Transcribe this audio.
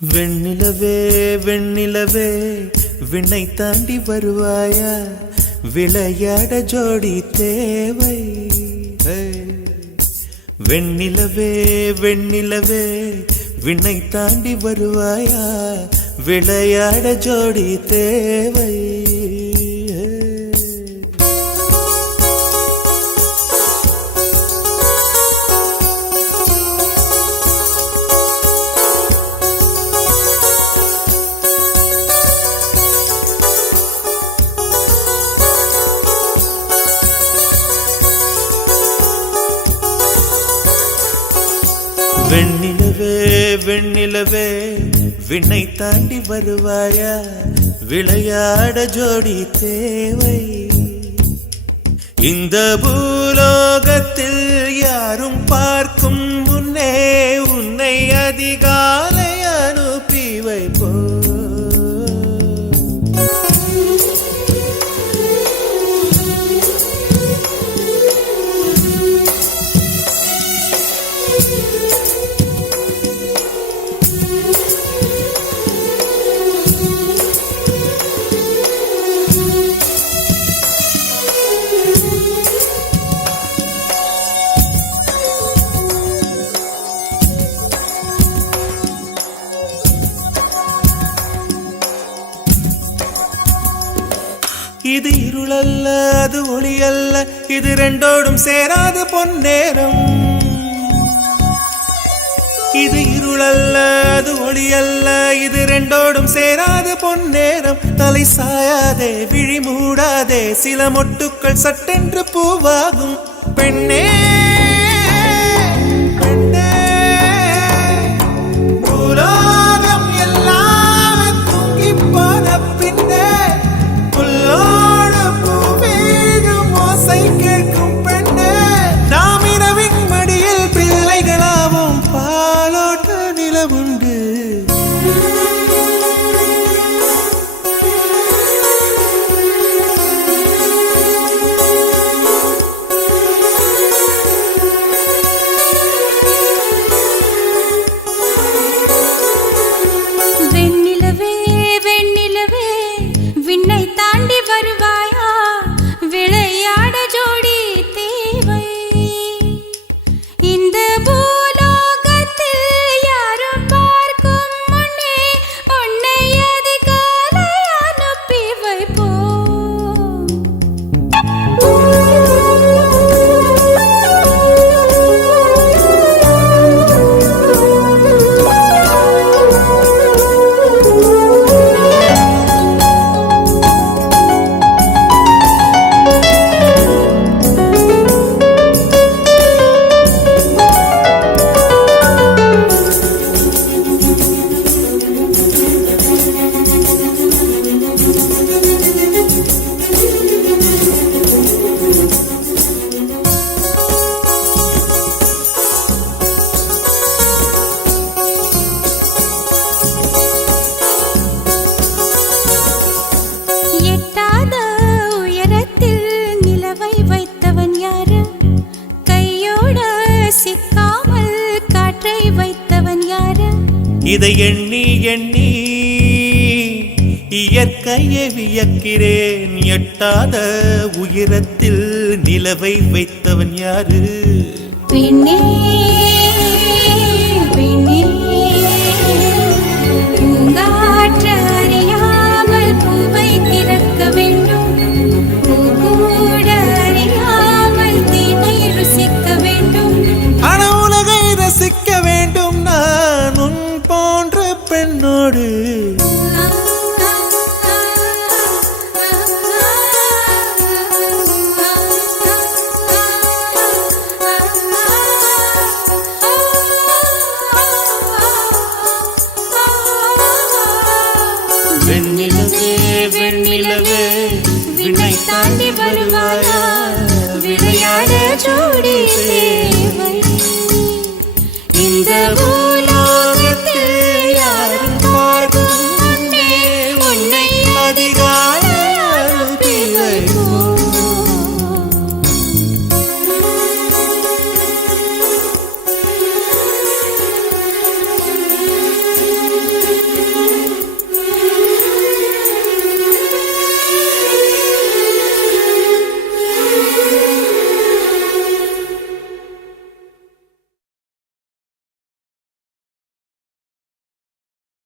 வெண்ணிலவே வெண்ணிலவே விண்ணை தாண்டி வருவாயா, விளையாட ஜோடி தேவை. வெண்ணிலவே வெண்ணிலவே விண்ணை தாண்டி வருவாயா, விளையாட ஜோடி தேவை. வெண்ணிலவே வெண்ணிலவே விண்ணை தாண்டி வருவாயா, விளையாட ஜோடி தேவை. இந்த பூலோகத்தில் யாரும் பார்க்கும் முன்னே உன்னை அதிகாலை அனுப்பி வைப்போ. இது இருளல்ல அது ஒளி அல்ல, இது ரெண்டோடும் சேராது பொன்னேரம். இது இருளல்ல அது ஒளி அல்ல, இது ரெண்டோடும் சேராது பொன்னேரம். தலை சாயாதே விழி மூடாதே, சில மொட்டுக்கள் சட்டென்று பூவாகும். பெண்ணே பெண்ணே பூலோகம் எல்லாம் தூங்கி போன பின்னே புல்லோடு பூவீகும் ஓசை கேட்கும் பெண்ணே. நாம் இரவின் மடியில் பிள்ளைகளாவும் பாலோட்ட நிலவுண்டு. வெண்ணிலவே வெண்ணிலவே விண்ணை தாண்டி வருவாயா, விளையாட ஜோடி தேவை. இந்த பூலோகத்தில் யாரும் பார்க்கும் முன்னே உன்னை அதிகாலை அனுப்பி வைப்போம். எட்டாத உயரத்தில் நிலவை வைத்தவன் யாரு, கையோட சிக்காமல் காற்றை வைத்தவன் யாரு. இதை எண்ணி எண்ணி இயற்கையை வியக்கிறேன், எட்டாத உயரத்தில் நிலவை வைத்தவன் யாரு. பெண்ணே பெண்ணே பூங்காற்று அறியாமல் பூவை திறக்க வேண்டும், பூக்கூட அறியாமல் தீமை ருசிக்க வேண்டும். ஆனா உலகை ரசிக்க வேண்டும் நான் உன் போன்ற பெண்ணோடு. வெண்ணிலவே